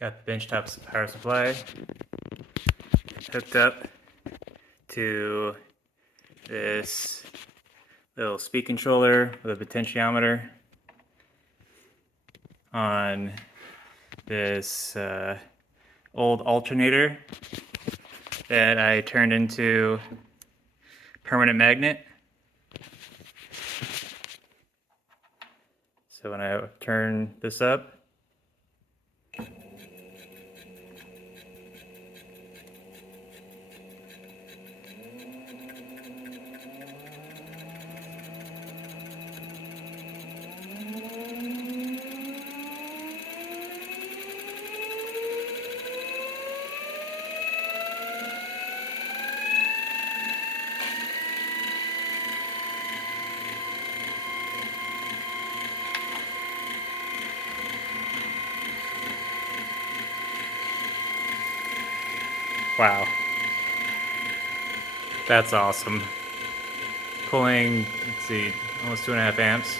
Got the benchtop power supply hooked up to this little speed controller with a potentiometer on this old alternator that I turned into permanent magnet. So when I turn this up, wow, that's awesome. Pulling, let's see, almost 2.5 amps.